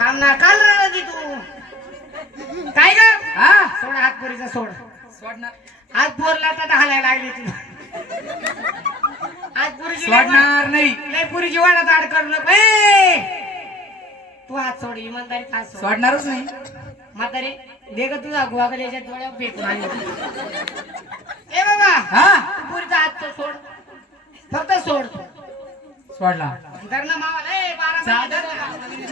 आमना काल राहिला तू काय ग हा सोड हात पोरीचा सोड सोडणार आज पोरला तर हालायला लागली तुला आज पुरीची सोडणार नाही लय पुरी जीवाला आड करू नको ए! तू हात सोड इमानदारी हात सोड सोडणारच नाही म्हातारे दे ग तुझा गुवाकडे याच्या डोळ्यावर फेकून आणली ए बाबा हा तू पुरीचा हात तो सोड फक्त सोड सोडला धर ना मावाला ए 12 चालतं धर ना. का?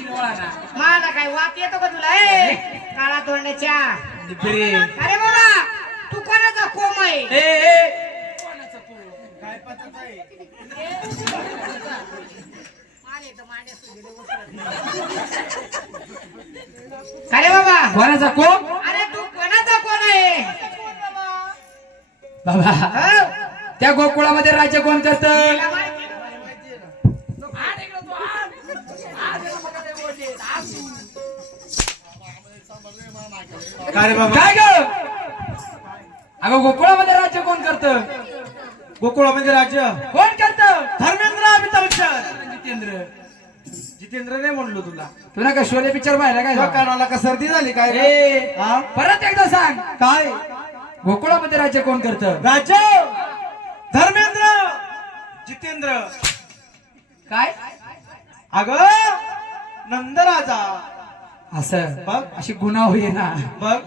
डोळा ना. मला काय वाट येतो का तुला ए काळा तोंडाच्या बरे. अरे बाबा तू कोणाचा कोम आहे कोणाचं तू? काय पद्धत आहे? अरे बाबा कोणाचा कोण अरे तू कोणाचा कोण आहे बाबा हो? त्या गोकुळामध्ये राज्य कोण करत तुला माहिती? काय रे बाबा काय ग अगं गोकुळामध्ये राज्य कोण करत गोकुळामध्ये राज्य कोण करत धर्मेंद्र अमिताभ बच्चन. जितेंद्र जितेंद्र नाही म्हणलो तुला तुला का शोले पिक्चर पाहिला तुला काय कानाला का सर्दी झाली काय रे? ए, हा? परत एकदा सांग काय गोकुळामध्ये राज्य कोण करत राज्य धर्मेंद्र जितेंद्र काय अग नंदराजा असं बघ. अशी गुन्हा होई ना बघ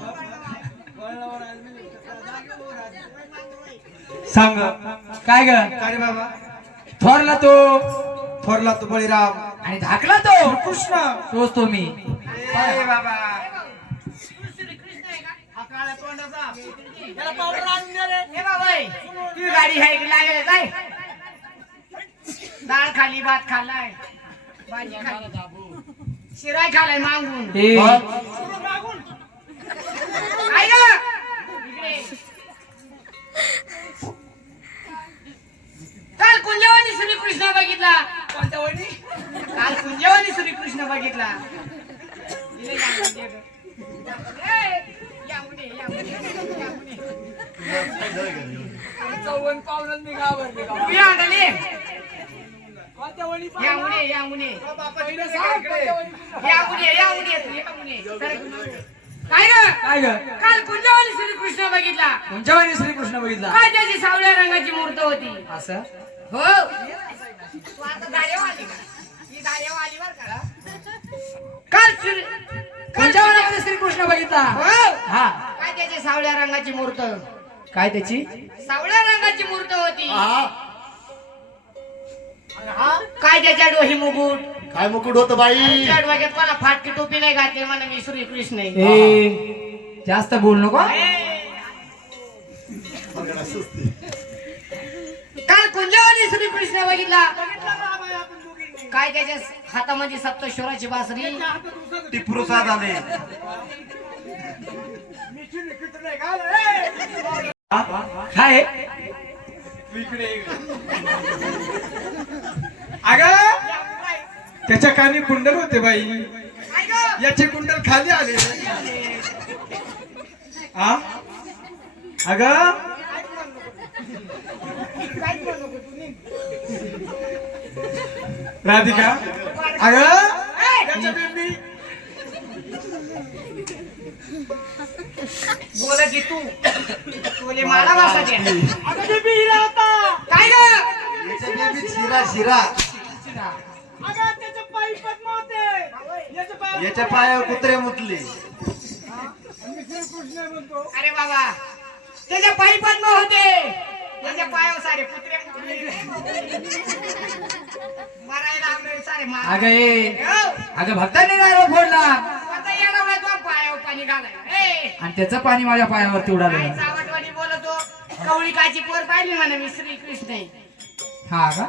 सांग काय ग काय रे बाबा थोरला तो थोरला तू बळीराम आणि धाकला तो कृष्ण तोच तो मी ए बाबा ए बाबा ए, तुझी गाडी आहे की लागेल काय डाळ खाली भात खाल्लाय भाजी खाल्ली शिराय खाल्लाय मागून ए, काय ग इकडे. काल कुंजवानी श्रीकृष्ण बघितला कोणत्या वळणी? काल कुंजवानी श्रीकृष्ण बघितला इले या म्हणजे ग. ए, या मुने, या मुने, या मुने. चौवन पावलं मी घाबरले का? तू या आडले. कोणत्या वळणी या मुने, या मुने. पहिलं सांग, कोणत्या वळणी? या मुने, या मुने, तू या मुने. काय ग काय ग काल कुंजवानी श्रीकृष्ण बघितला कोणत्या वळणी श्रीकृष्ण बघितला काय त्याची सावळ्या रंगाची मूर्त होती असं हो तू आता गाड्या आली का ही गाड्या आली बर का काल कोणत्या वळणामध्ये श्रीकृष्ण बघितला हो हा काय त्याची सावळ्या रंगाची मूर्त काय त्याची सावळ्या रंगाची मूर्त होती काय त्याच्या डोही मुकुट काय मुकुट होत बाई त्या डोक्यात मला फाटकी टोपी नाही घातली म्हणा मी श्रीकृष्ण आहे. ए जास्त बोल नको काल कुंजवानी श्रीकृष्ण बघितला काय त्याच्या हातामध्ये सप्तश्वराची बासरी टिपरू साध आले काय अग त्याच्या कानी कुंडल होते बाई काय ग? याचे कुंडल खाली आले हा अग राधिका अग त्याच्या बेबी बोला की तू तुले मला वासाचे अगं बेबी हिरा होता काय ग याच्या बेबी शिरा शिरा त्याच्या पायी पद्म होते याच्या पायावर कुत्रे मुतले अरे बाबा त्याच्या पायी पद्म होते त्याच्या पायावर सारे कुत्रे मरायला लागले सारे मार अगं ए हो. अगं भक्तांनी नारळ फोडला आता येणार नाही तो पायावर पाणी घालाय ए आणि त्याचं पाणी माझ्या पायावरती काय उडालं चावटवाणी बोलतो कवळी काची पोर पाहिली म्हणा मी श्रीकृष्ण आहे. हा का